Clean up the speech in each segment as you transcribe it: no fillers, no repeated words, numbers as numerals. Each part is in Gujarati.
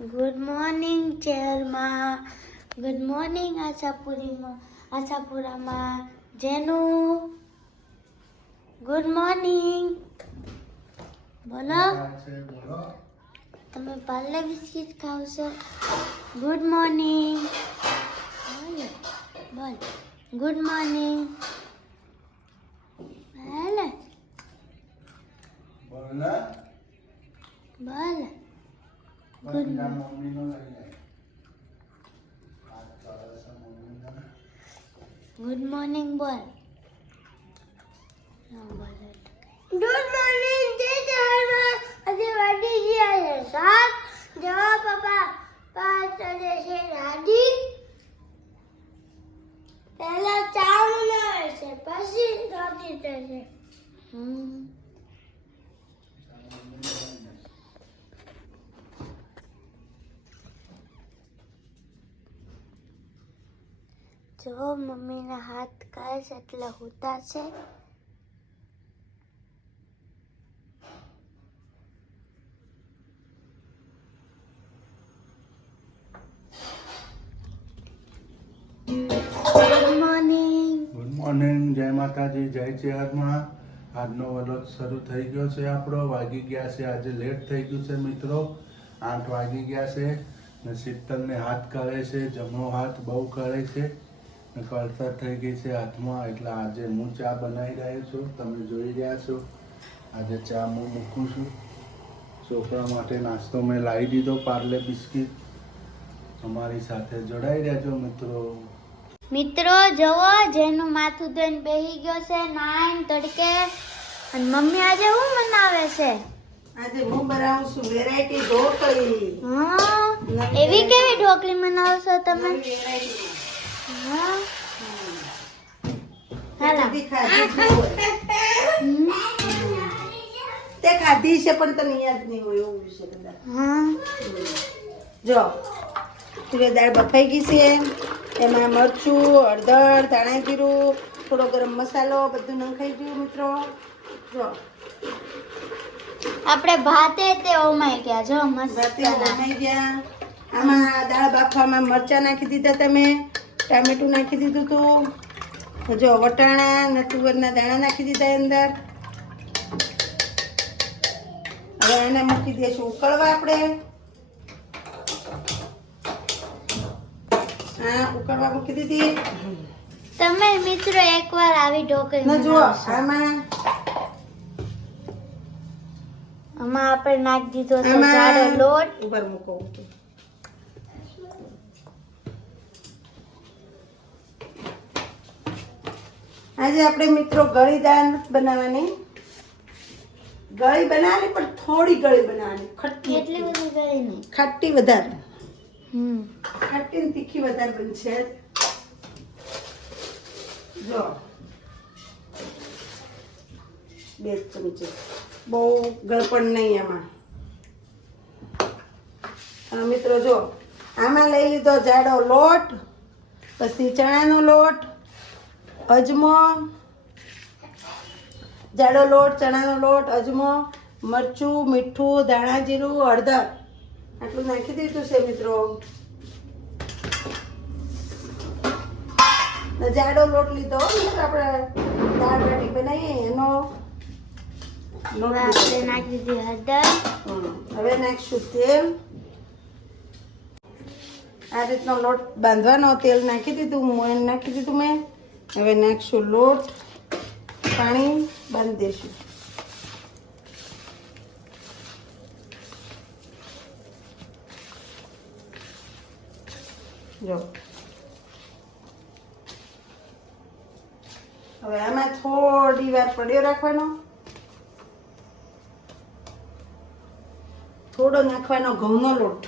ગુડ મોર્નિંગ ચેરમાં, ગુડ મોર્નિંગ આશાપુરામાં જેનુ, ગુડ મોર્નિંગ. બોલો, તમે પાર્લે બિસ્કિટ ખાવ છો? Good morning. બોલ ગુડ મોર્નિંગ. બોલ બોલ ગુડ મોર્નિંગ બોલ. Good morning teacher. આજે વાડી ગયા છે સાત. જવા પપ્પા 5 વાગે છે રાડી. પહેલા ચા બનાવે છે પછી રોટી થશે. જો મમ્મીના હાથ કાશ એટલા હોતા છે. Good morning. જય માતાજી, જય ચેહરમાં. આજનો વ્લોગ શરૂ થઈ ગયો છે આપણો. વાગી ગયા છે, આજે લેટ થઈ ગયું છે મિત્રો. 8 વાગી ગયા છે ને શીતલને હાથ કરે છે, જમણો હાથ બહુ કરે છે ને કળતર થઈ ગઈ છે હાથમાં. એટલે આજે હું ચા બનાવી રહ્યો છું, તમે જોઈ રહ્યા છો. આજે ચા હું મૂકું છું. છોકરા માટે નાસ્તો મેં લાવી દીધો, પાર્લે બિસ્કિટ. અમારી સાથે જોડાઈ રહેજો મિત્રો. મિત્રો જવો, જેનું માથું ધોઈને બેહી ગયો છે નાઈન તડકે. અને મમ્મી આજે શું બનાવે છે? આજે હું બનાવું છું વેરાયટી ઢોકળી. હા, એવી કેવી ઢોકળી બનાવશો તમે? હા, હાલા. તે ખાધી છે પણ તને યાદ નહીં હોય એવું છે કદાચ. હા, જો તુવેર દાળ બફાઈ ગઈ છે. એમાં મરચું, હળદર, ધાણા જીરું, થોડો ગરમ મસાલો બધું નખાઈ ગયું મિત્રો. જો આપણે ભાતે તે ઓમાઈ ગયા. જો મસ્ત ભાતે બનાવી ગયા. આમાં દાળ બાફવામાં મરચાં નાખી દીધા, તમે ટામેટું નાખી દીધું હતું. જો વટાણા ને તુવેરના દાણા નાખી દીધા અંદર. હવે એને મૂકી દઈશું ઉકળવા આપણે. હા, ઉકળવા મૂકી દીધી. તમે મિત્રો એકવાર આવી ઢોકળી ને જો બનાવશો. આમાં આપણે નાખી દીધો છે જાડો લોટ. ઉપર મૂકો. આજે આપણે મિત્રો ગળી દાળ બનાવવાની. ગળી બનાવવાની પણ થોડી ગળી બનાવવાની. ખટ્ટી એટલી બધી ગળી નહીં. ખાટી વધારે. ખાટી ને તીખી વધારે બનશે. જો 2 ચમચી, બહુ ગળપણ નહીં આમાં. અને મિત્રો જો આમાં લઈ લીધો જાડો લોટ, પછી ચણાનો લોટ, અજમો, જાડો લોટ, ચણાનો લોટ, અજમો, મરચું, મીઠું, ધાણા જીરું, હળદર આટલું નાખી દીધું છે મિત્રો. જાડો લોટ લીધો મિત્રો, આપણે દાળ બાટી બનાવીએ એનો લોટ આપણે નાખી દીધી હળદર. હવે નાખીશું તેલ. આ રીતનો લોટ બાંધવાનો. તેલ નાખી દીધું, મોણ નાખી દીધું મેં. હવે નાખીશું લોટ, પાણી બાંધી દઈશું. જો હવે આમાં થોડી વાર પડ્યો રાખવાનો. થોડો નાખવાનો ઘઉંનો લોટ.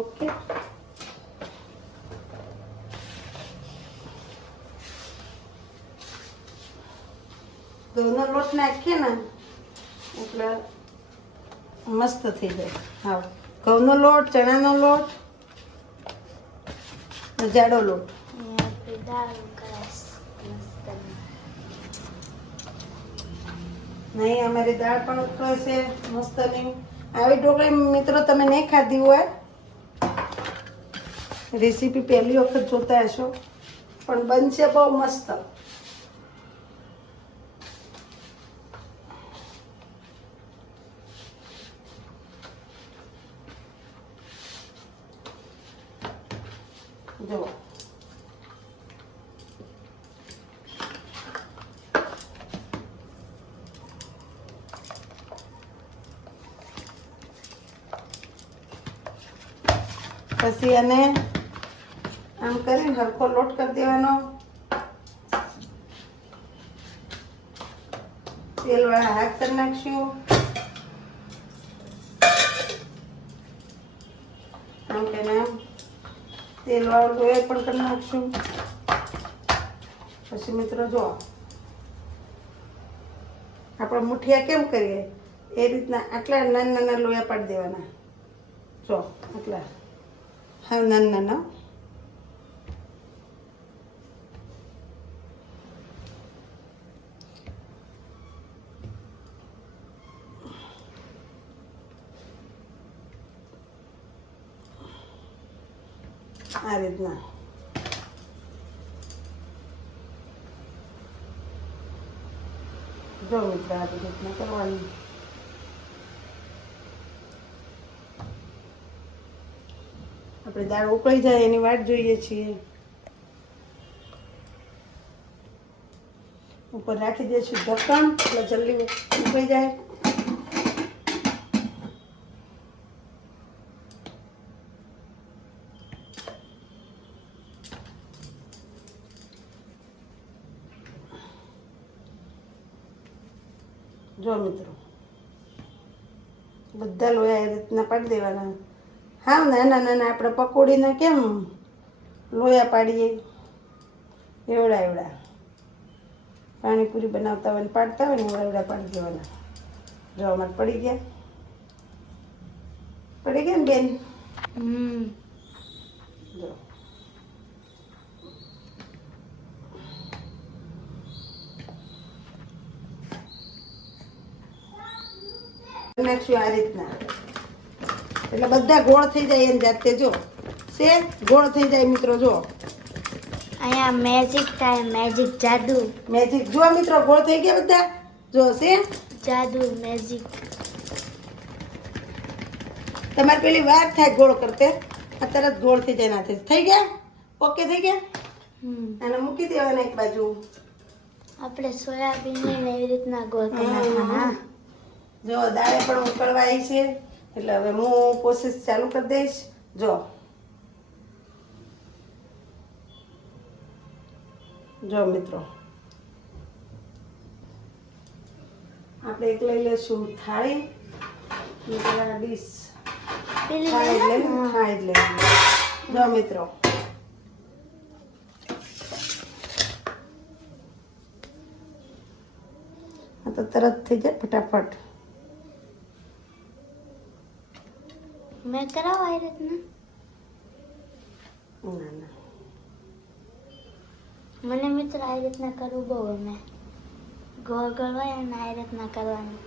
ઓકે, ઘઉંનો લોટ નાખીએ ને એટલે મસ્ત થઈ જાય. હા, ઘઉંનો લોટ, ચણાનો લોટ, જાડો લોટ. આપણી દાળ કરાશ મસ્ત. નહીં અમારી દાળ પણ ઉકળે છે મસ્તની. આવી ઢોકળી મિત્રો તમે નહીં ખાધી હોય, રેસીપી પહેલી વખત જોતા હશો, પણ બનશે બહુ મસ્ત. જો પછી એને આમ કરીને હરખો લોટ કરી દેવાનો. તેલ વાળા હાથ કરી નાખશું. આમ કે આમ તેલ વાળું લોહી પણ કરી નાખશું. પછી મિત્રો જો આપણે મુઠિયા કેમ કરીએ એ રીતના આટલા નાના નાના લોયા પાડી દેવાના. જો આટલા હા નાના નાના. આ રીતના જો મિત્રો આ રીતના કરવાનું. આપણે દાળ ઉકળી જાય એની વાટ જોઈએ છીએ. ઉપર રાખી દઈશું ઢક્કણ એટલે જલ્દી ઉકળી જાય. જો મિત્રો બધા લોયા એ રીતના પાડી દેવાના. હા નાના નાના આપણે પકોડીને કેમ લોયા પાડીએ એવડા એવડા પાણીપુરી બનાવતા હોય ને પાડતા હોય ને એવડા એવડા પાડી દેવાના. જો અમારે પડી ગયા ને બેન? જો નાખશું આ રીતના એટલે બધા ગોળ થઈ જાય એમ જાતે. જો છે ગોળ થઈ જાય મિત્રો. જો અહીંયા મેજિક થાય, મેજિક જાદુ. મેજિક જો મિત્રો ગોળ થઈ ગયા બધા. જો છે જાદુ મેજિક. તમારે પેલી વાર થાય ગોળ કરતે, તરત ગોળ થઈ જાય. નાથી થઈ ગયા. ઓકે થઈ ગયા. અને મૂકી દેવાના એક બાજુ. આપણે સોયાબીન ને એવી રીતના ગોળ કરી નાખવાના. જો દાળે પણ ઉકળવા આવી છે એટલે હવે હું પ્રોસેસ ચાલુ કરી દઈશ. જો જો મિત્રો આપણે એક લઈ લેશું થાળી. ડીશ થાળી લઈ જો મિત્રો. આ તો તરત થઈ જાય ફટાફટ. મેં કરાવો આ રીતના? ના ના મને મિત્ર આ રીતના કરવું બહુ ગમે. ગોળ ગોળ હોય અને આ રીતના કરવાનું.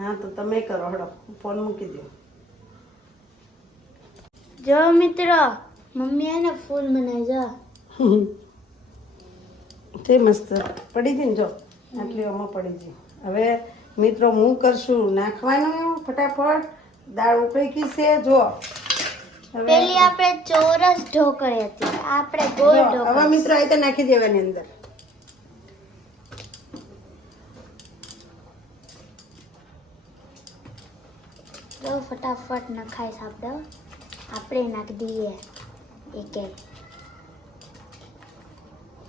હા તો તમે કરો. હડો ફોન મૂકી દો. જો મિત્રો મમ્મી એને ફૂલ બનાવી. જો તે મસ્ત પડી ગઈ ને. જો આટલી આમાં પડી ગઈ. હવે મિત્રો હું કરશું નાખવાનું ફટાફટ. દાળ ઉકળી ગઈ છે. જો પેલી આપણે ચોરસ ઢોકળી હતી, આપણે ગોળ હવે ઢોકળી. મિત્રો આ તો નાખી દેવાની અંદર. તો ફટાફટ નખાય સાબદો. આપણે નાખી દઈએ એક એક.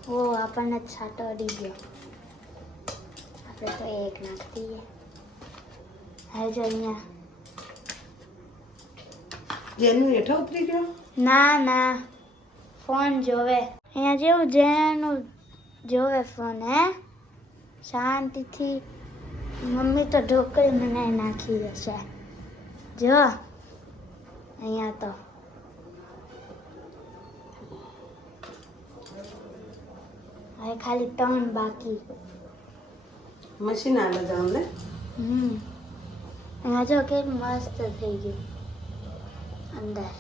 ઓ આપણને છાંટો અડી ગયો. આપણે તો એક નાખી દઈએ. હવે જો અહીંયા જેનું હેઠો ઉતરી ગયો. ના ના ફોન જોવે. અહીંયા જેવું જેનું જોવે ફોન. હે શાંતિથી મમ્મી તો ઢોકળી બનાવી નાખી દેશે. જો અહીંયા તો હવે ખાલી 3 બાકી. મશીન હાલે જાઉં ને આ જો કે મસ્ત થઈ ગયું અંદર.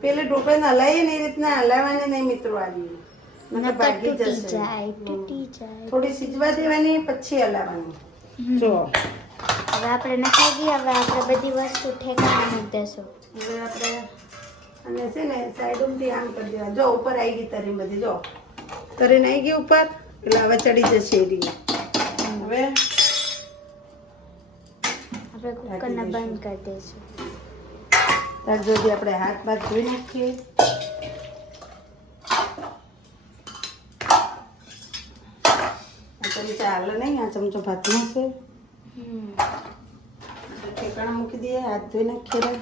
પેલે ઢોકળાને હલાવીએ ને એ રીતના હલાવવાની નહીં મિત્રો આવી નકર ભાગી તૂટી જશે. જાય તૂટી જાય. થોડી સીજવા દેવાની પછી હલાવવાની. જો હવે આપણે નખાઈ ગઈ. હવે આપણે બધી વસ્તુ ઠેકાણે મૂકી દેશું. હવે આપણે અને છે ને સાઈડોમાંથી આમ કરી દેવા. જો ઉપર આવી ગઈ તરી બધી. જો તરીને આવી ગઈ ઉપર એટલે હવે ચડી જશે એ રીત. હવે આપણે કુકરને બંધ કરી દઈશું. ત્યાર સુધી આપણે હાથ બાદ ધોઈ નાખીએ. આ ચમચા હાલે નહીં, આ ચમચો ભાતનો છે. ઠેકાણા મૂકી દઈએ, હાથ ધોઈ નાખીએ.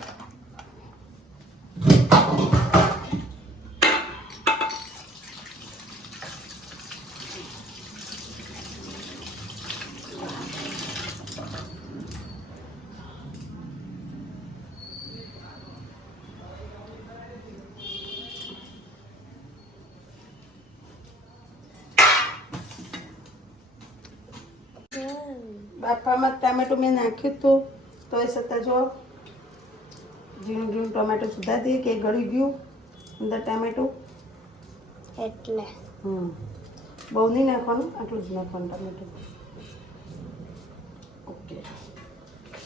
બાફામાં ટામેટું મેં નાખ્યું હતું તોય છતાં જો ઝીણું ઝીણું ટોમેટો સુધા દઈએ કે ગળી ગયું અંદર ટામેટું. એટલે બહુ નહીં નાખવાનું, આટલું જ નાખવાનું ટામેટું. ઓકે,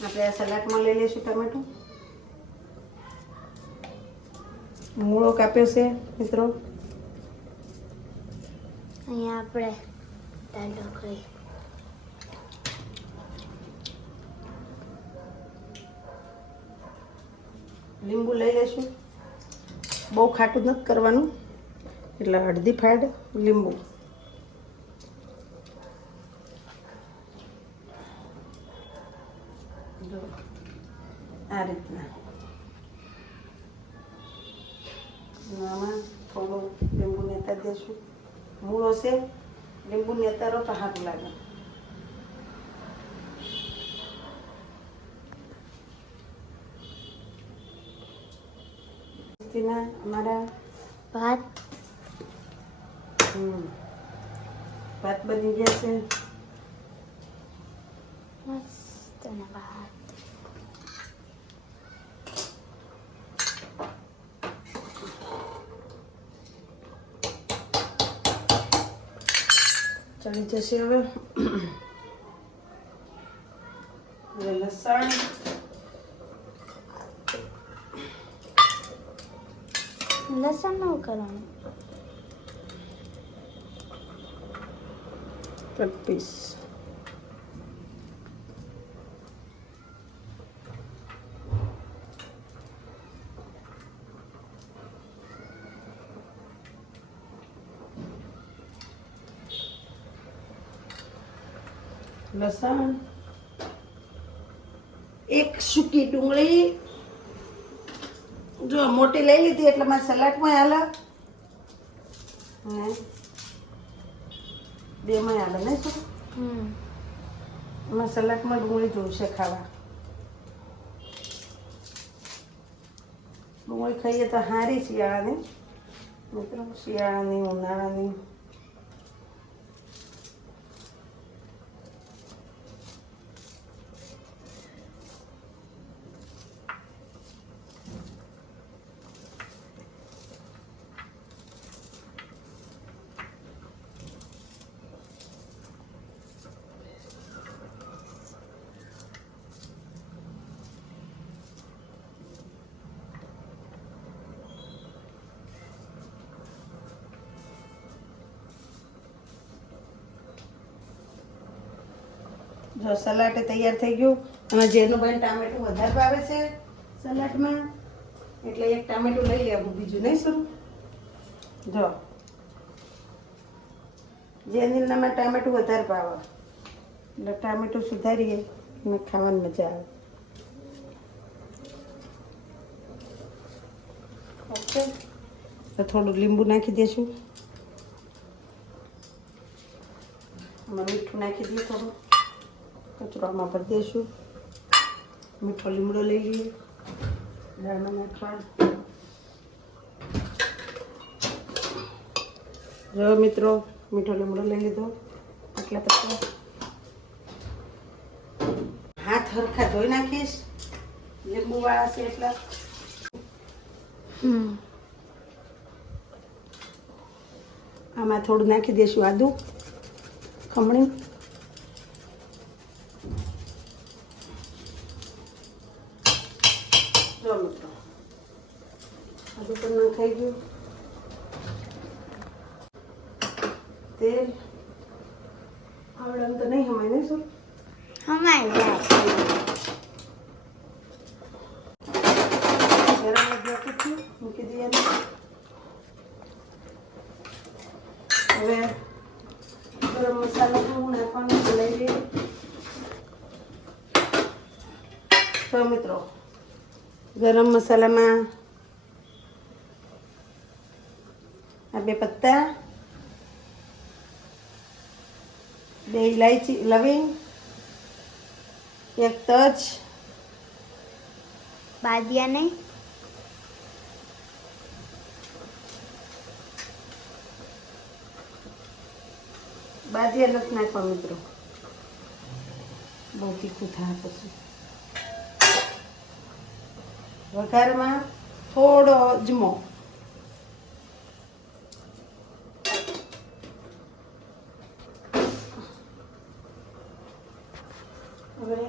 આપણે આ સલાડમાં લઈ લઈશું ટામેટું. મૂળો કાપ્યો છે મિત્રો. અહીંયા આપણે દાળ ઢોકળી. લીંબુ લઈ લઈશું. બહુ ખાટું નથી કરવાનું એટલે અડધી ફાડ લીંબુ. જો આ રીતના આમાં થોડું લીંબુ નેતા દઈશું. મૂળો છે, લીંબુ નેતારો તો સારું લાગે. અમારા ભાત ભાત બની ગયા છે. મસ્ત ના ભાત. ચડી જશે હવે. લસણ લસણ નું કરવાનું. Cut piece. લસણ, એક સૂકી ડુંગળી. જો મોટી લઈ લીધી એટલે મારે સલાડમાં હાલે ને બેમાં હાલે ને શું. એમાં સલાડમાં ડુંગળી જોઈશે ખાવા. ડુંગળી ખાઈએ તો સારી શિયાળાની મિત્રો, શિયાળાની ઉનાળાની. જો સલાડ તૈયાર થઈ ગયું. અને જેનું ભાઈ ટામેટું વધારે ભાવે છે સલાડમાં એટલે એક ટામેટું લઈ લેવું, બીજું નહીં શું. જો જેનીલનામાં ટામેટું વધારે ભાવે એટલે ટામેટું સુધારીએ અને ખાવાની મજા આવે. ઓકે, તો થોડું લીંબુ નાખી દઈશું. આમાં મીઠું નાખી દઈએ થોડું. કચરો આમાં ભરી દઈશું. મીઠો લીમડો લઈ લઈએ દાળમાં નાખવા. જો મિત્રો મીઠો લીમડો લઈ લીધો. આટલા પછી હાથ હરખા ધોઈ નાખીશ, લીંબુ વાળા છે એટલા. આમાં થોડું નાખી દઈશું આદુ ખમણી. જો મિત્રો આદુ પણ નાખાઈ ગયું. તેલ આવડે તો નહીં હમાય ને શું હમાઈ જાય. ગરમ મસાલો મૂકી દઈએ. હવે ગરમ મસાલો નાખવાનો લઈ લઈએ. તો મિત્રો ગરમ મસાલામાં આ 2 પત્તા, 2 ઇલાયચી લવિંગ, 1 તજ, બાદિયા નહીં, બાદિયા નથી નાખવા મિત્રો, બહુ તીખું થાય પછી. વઘારમાં થોડો અજમો, હવે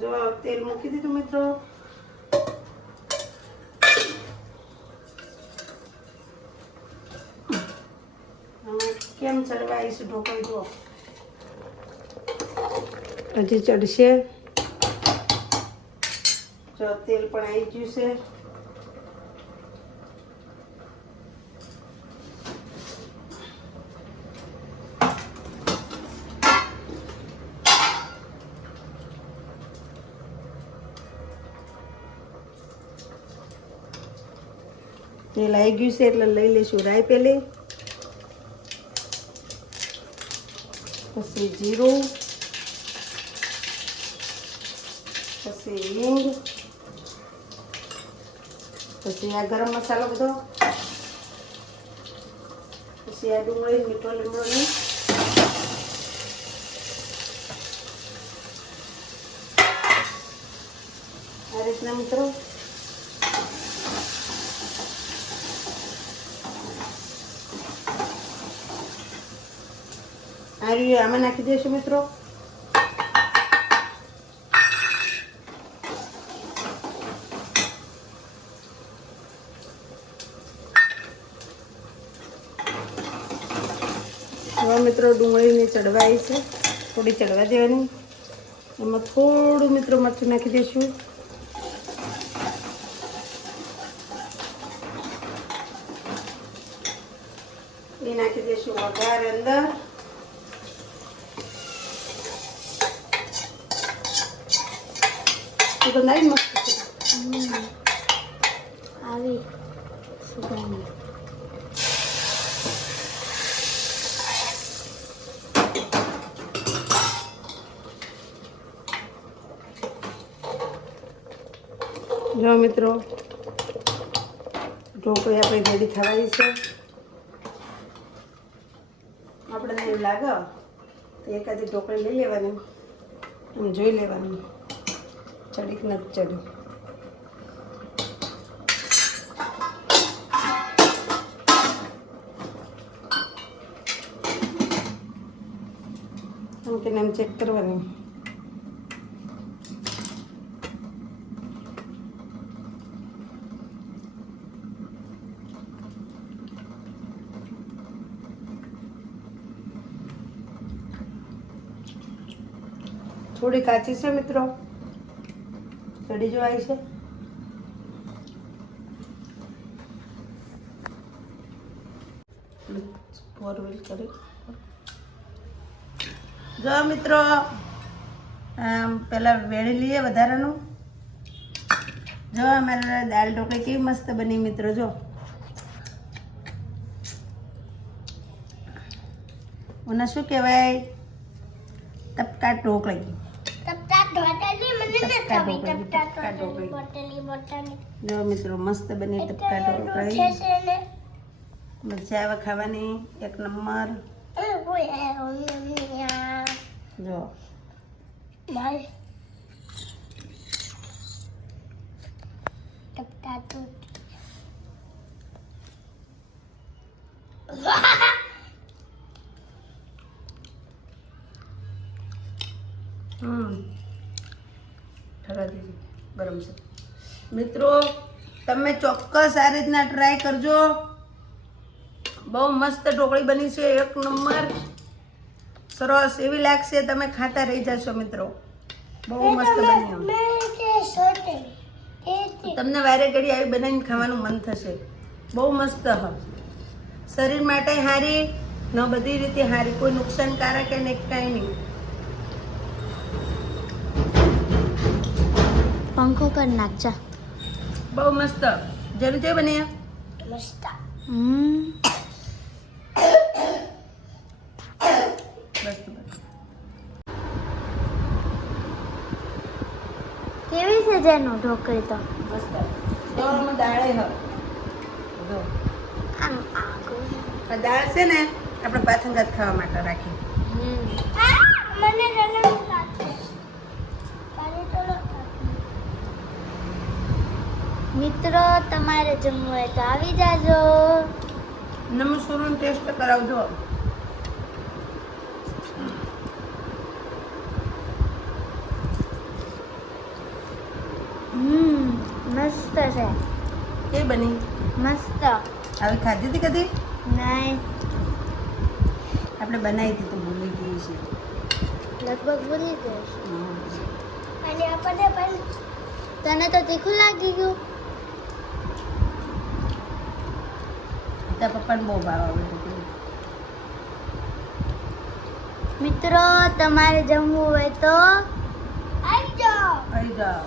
જો તેલ મૂકી દીધું મિત્રો. કેમ ચડવાઈશ ઢોકળી જો હજી ચડશે. જો તેલ પણ આવી ગયું છે. તેલ આવી ગયું છે એટલે લઈ લઈશું રાઈ પેલી, પછી જીરું, પછી હિંગ, પછી આ ગરમ મસાલો બધો, પછી આ ડુંગળી, મીઠો લીમડો નહીં, આ રીતના મિત્રો. આ રહ્યું આમાં નાખી દઈશું મિત્રો. હવે મિત્રો ડુંગળીને ચડવાઈ છે, થોડી ચડવા દેવાની. એમાં થોડું મિત્રો મરચું નાખી દઈશું. એ નાખી દઈશું વઘાર અંદર. તો નહીં મસ્ત આવી સુગંધ. જો મિત્રો ઢોકળી આપણી રેડી થવાની છે. આપણે એવું લાગે તો એકાદી ઢોકળી લઈ લેવાની અને જોઈ લેવાની ચડી કે નથી ચડી. આમ કે આમ ચેક કરવાની. થોડી કાચી છે મિત્રો, ચડી જવાય છે. જો મિત્રો પેલા વેણી લઈએ વધારાનું. જો અમારા દાળ ઢોકળી કેવી મસ્ત બની મિત્રો. જો મને શું કહેવાય, તપકા ઢોકળી. તપકા ઢોટલી મને ન ટપકા ખાવી ઢોકળી, ટપકા ટપકા ઢોકળી. બોટલી બોટલી જો મિત્રો મસ્ત બની ટપકા ઢોકળી. છે ને મજા આવે ખાવાની એક નંબર. ઓય ઓય જો બાય ટપકા તો ઠરા દીધી ગરમ છે. મિત્રો તમે ચોક્કસ આ રીતના ટ્રાય કરજો. બહુ મસ્ત ઢોકળી બની છે, એક નંબર સરસ એવી લાગશે, તમે ખાતા રહી જશો મિત્રો. બહુ મસ્ત બની. મેં કે સોતે તમને વારે ઘડી આવી બનાવીને ખાવાનું મન થશે. બહુ મસ્ત હ, શરીર માટે સારી ન, બધી રીતે સારી, કોઈ નુકસાનકારક એને કાંઈ નહીં. પંખો કર નાખજા. બહુ મસ્ત. જરૂર છે બની મસ્ત બસ. કેવી છે જેનું ઢોકળી તો મસ્ત. દોડમાં દાળે હ. જો આમ આગળ આ દાળ છે ને આપણે પાથંગાત ખાવા માટે રાખી. મને રલણ લાગે તારે તો મિત્રો તમારે જમવું હોય તો આવી જાજો. નમસ્કારનો ટેસ્ટ કરાવજો. મસ્ત છે. કે બની મસ્ત. આવી ખાધી હતી કદી? નહીં આપણે બનાવી હતી તો ભૂલી ગઈ છે. લગભગ ભૂલી ગઈશ. અને આપણને પણ તને તો તીખું લાગી ગયું. તારા પપ્પાને બહુ ભાવ આવે ઢોકળી. મિત્રો તમારે જમવું હોય તો આવી જાઓ. આવી જાઓ.